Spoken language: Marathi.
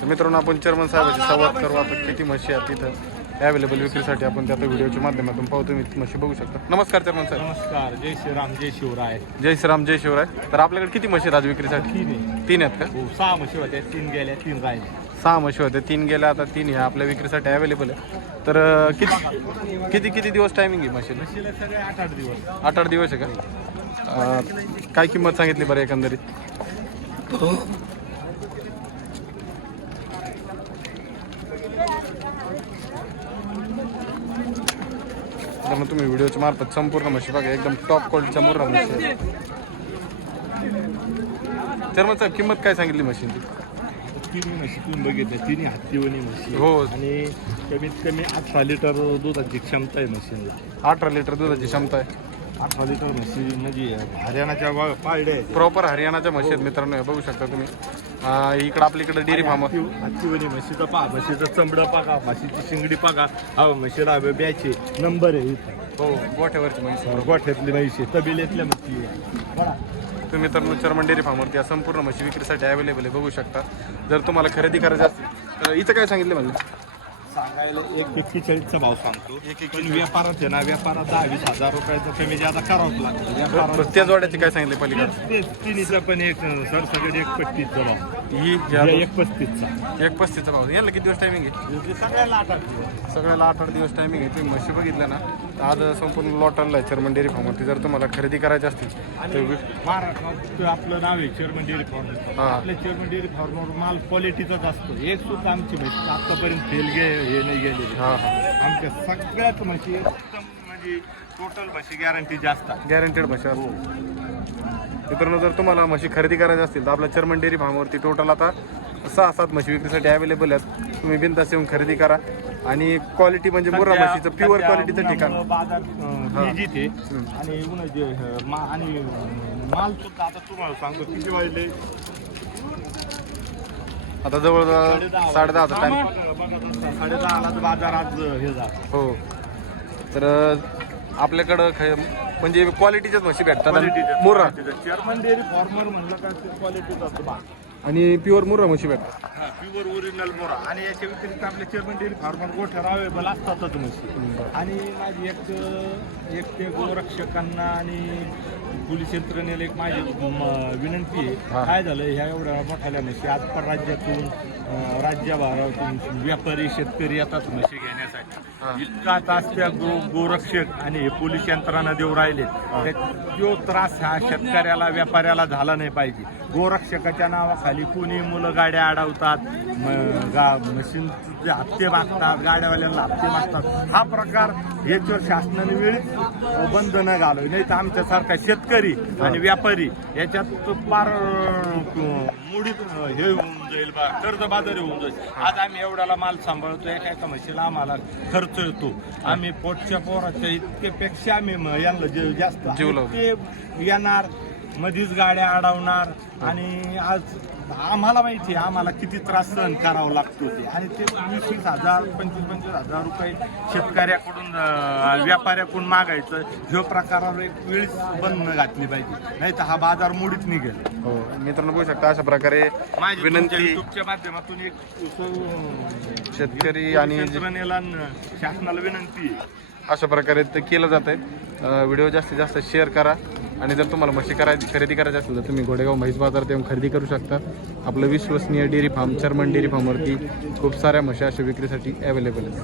तर मित्रांनो आपण चर्मन साहेबांशी संवाद करू. आता किती म्हशी आहेत तिथं? अवेलेबल विक्रीसाठी आपण त्या व्हिडिओच्या माध्यमातून पाहू. तुम्ही म्हशी बघू शकता. नमस्कार चर्मन साहेब. नमस्कार. जय श्रीराम जय शिवराय. जय श्रीराम जय शिवराय. तर आपल्याकडे किती म्हशी आहेत आज विक्रीसाठी? तीन आहे तीन आहेत का? हो, सहा म्हशी होत्या. तीन गेल्या तीन राहिले सहा म्हशी होत्या. तीन गेल्या आता तीन ह्या आपल्या विक्रीसाठी अवेलेबल आहे तर अं, किती किती किती दिवस टायमिंग आहे म्हशीला? म्हशीला सगळे आठ आठ दिवस. आठ आठ दिवस आहे का? अं, काय किंमत सांगितली बरं एकंदरीत? तर मग तुम्ही व्हिडिओच्या मार्फत संपूर्ण म्हशी बघा एकदम टॉप क्वालिटीच्या मुर्रा म्हशी. तर मग साहेब किंमत काय सांगितली म्हशींची तिन्ही म्हशी तुम्ही बघितल्या तिन्ही हत्तीवणी म्हशी हो. आणि कमीत कमी अठरा लिटर दुधाची क्षमता आहे म्हशींना अठरा लिटर दुधाची क्षमता आहे अठरा लिटर म्हशी म्हणजे हरियाणाच्या वा- आहेत प्रॉपर हरियाणाच्या म्हशी आहेत मित्रांनो हे बघू शकता तुम्ही. अं, इकडं आपल्याकडे डेअरी फार्म हत्तीवणी म्हशीचं पहा म्हशीचं चमडं पाका म्हशीची शिंगडी पाका. हा म्हशीला ब्याचे नंबर आहे इथं. हो गोठ्यावरची म्हशी गोठ्यातली म्हशी तबिलेतल्या म्हशी. बघा. तुम्ही मित्रांनो चर्मन डेअरी फार्मवरती या. संपूर्ण म्हशी विक्रीसाठी अवेलेबल आहे बघू शकता. जर तुम्हाला खरेदी करायची असतील तर इथं काय सांगितलं म्हणलं? सांगायला एक एक्केचाळीसचा भाव सांगतो. पण व्यापारात आहे ना व्यापारात दहा वीस हजार रुपयाचं कमी जादा करावंच लागतं. व्यापारात त्या जोड्याचे काय सांगितले पलीकडे? तेच तिन्हीचा पण एक सरसकट एक पस्तीसचा भाव. ही ज्या एक पस्तीसचा एक पस्तीसचा भाव. याला किती दिवस टायमिंग आहे? हे सगळ्याला आठ आठ. सगळ्याला आठ आठ दिवस टायमिंग आहे. तुम्ही म्हशी बघितल्या ना तर आज संपूर्ण लॉट आणला आहे चर्मन डेअरी फार्मवरती जर तुम्हाला खरेदी करायची असतील तर आणि वि- महाराष्ट्रात आपलं नाव आहे चेअरमन डेअरी फार्म हा. आपल्या चेअरमन डेअरी फार्मवर माल क्वालिटीचाच असतो एक सुद्धा आमची म्हशी आतापर्यंत फेल गे हे नाही हां हां. आमच्या सगळ्याच म्हशी म्हणजे टोटल म्हशी गॅरंटी जास्त आहे गॅरंटेड म्हशी असतात मित्रांनो जर तुम्हाला म्हशी खरेदी करायची असतील तर आपल्या चर्मन डेअरी फार्मवरती टोटल आता सहा सात म्हशी विक्रीसाठी अवेलेबल आहेत. तुम्ही बिनतास येऊन खरेदी करा. आणि क्वालिटी म्हणजे मोरा सध्या- म्हशीचं प्युअर सध्या क्वालिटीचं ठिकाण. उन्हामुळं बाजार अं, तेजीत आहे आणि उन्हाचे अं, मा- आणि अं, माल सुद्धा आता तुम्हाला सांगतो किती वाजले आता जवळजवळ साडे दहाचा टाइम साडे दहाला बाजार आज हे. हो तर आपल्याकडं ख- म्हणजे क्वालिटीच्याच म्हशी भेटतात आणि मुर्रा. चेअरमन डेअरी फॉर्मर म्हणलं का क्वालिटीच असतो बा. आणि प्युअर मुर्रा म्हशी भेटतात. प्युअर ओरिजिनल मोरा आणि याच्या व्यतिरिक्त आपल्या चेअरमन डेअरी फार्मर गोठ्यावर अवेलेबल असतातच म्हशी. आणि माझी एक एक ते गोरक्षकांना आणि पोलीस यंत्रणेला एक माझी म- विनंती आहे. हा. काय झालं ह्या एवढ्या मोठ्या म्हशी आज परराज्यातून अं, राज्यभरातून व्यापारी शेतकरी येतात म्हशी हा. घेण्यासाठी इतका त्रास त्या गो गोरक्षक आणि हे पोलीस यंत्रणा देऊ राहिले. त्या- तो त्रास हा शेतकऱ्याला व्यापाऱ्याला झाला नाही पाहिजे. गोरक्षकाच्या नावाखाली कोणी मुलं गाड्या अडवतात गा मशीनचे हप्ते मागतात गाड्यावाल्यांना हप्ते मागतात. हा प्रकार याच्यावर शासनाने वेळीच बंधनं घालवी. नाही तर आमच्यासारखा शेतकरी आणि व्यापारी याच्यात पार अं, मुडीत हे होऊन जाईल बा कर्जबाजारी होऊन जाईल. आज आम्ही एवढ्याला माल सांभाळतो एका एका म्हशीला आम्हाला खर्च येतो. आम्ही पोटच्या पोराच्या इतकेपेक्षा आम्ही म- यांना जे जास्त. ते येणार. मधीच गाड्या अडवणार आणि आज आम्हाला माहिती आहे आम्हाला किती त्रास सहन करावा लागतो ते. आणि ते वीस वीस हजार पंचवीस पंचवीस हजार रुपये शेतकऱ्याकडून व्यापाऱ्याकडून मागायचं. ह्यो प्रकारावर एक वेळीच बंद घातली पाहिजे. नाही तर हा बाजार मोडीत निघेल. हो मित्रांनो बघू शकता अशा प्रकारे माझी विनंती माध्यमातून एक शेतकरी आणि यंत्रणेला शासनाला विनंती आहे. अशा प्रकारे ते केलं जात आहे व्हिडिओ जास्तीत जास्त शेअर करा. आणि जर तुम्हाला म्हशी करायची खरेदी करायची असेल तर तुम्ही घोडेगाव म्हैस बाजारात येऊन खरेदी करू शकता. आपलं विश्वसनीय डेअरी फार्म चर्मन डेअरी फार्मवरती खूप साऱ्या म्हशी अशा विक्रीसाठी अवेलेबल आहेत.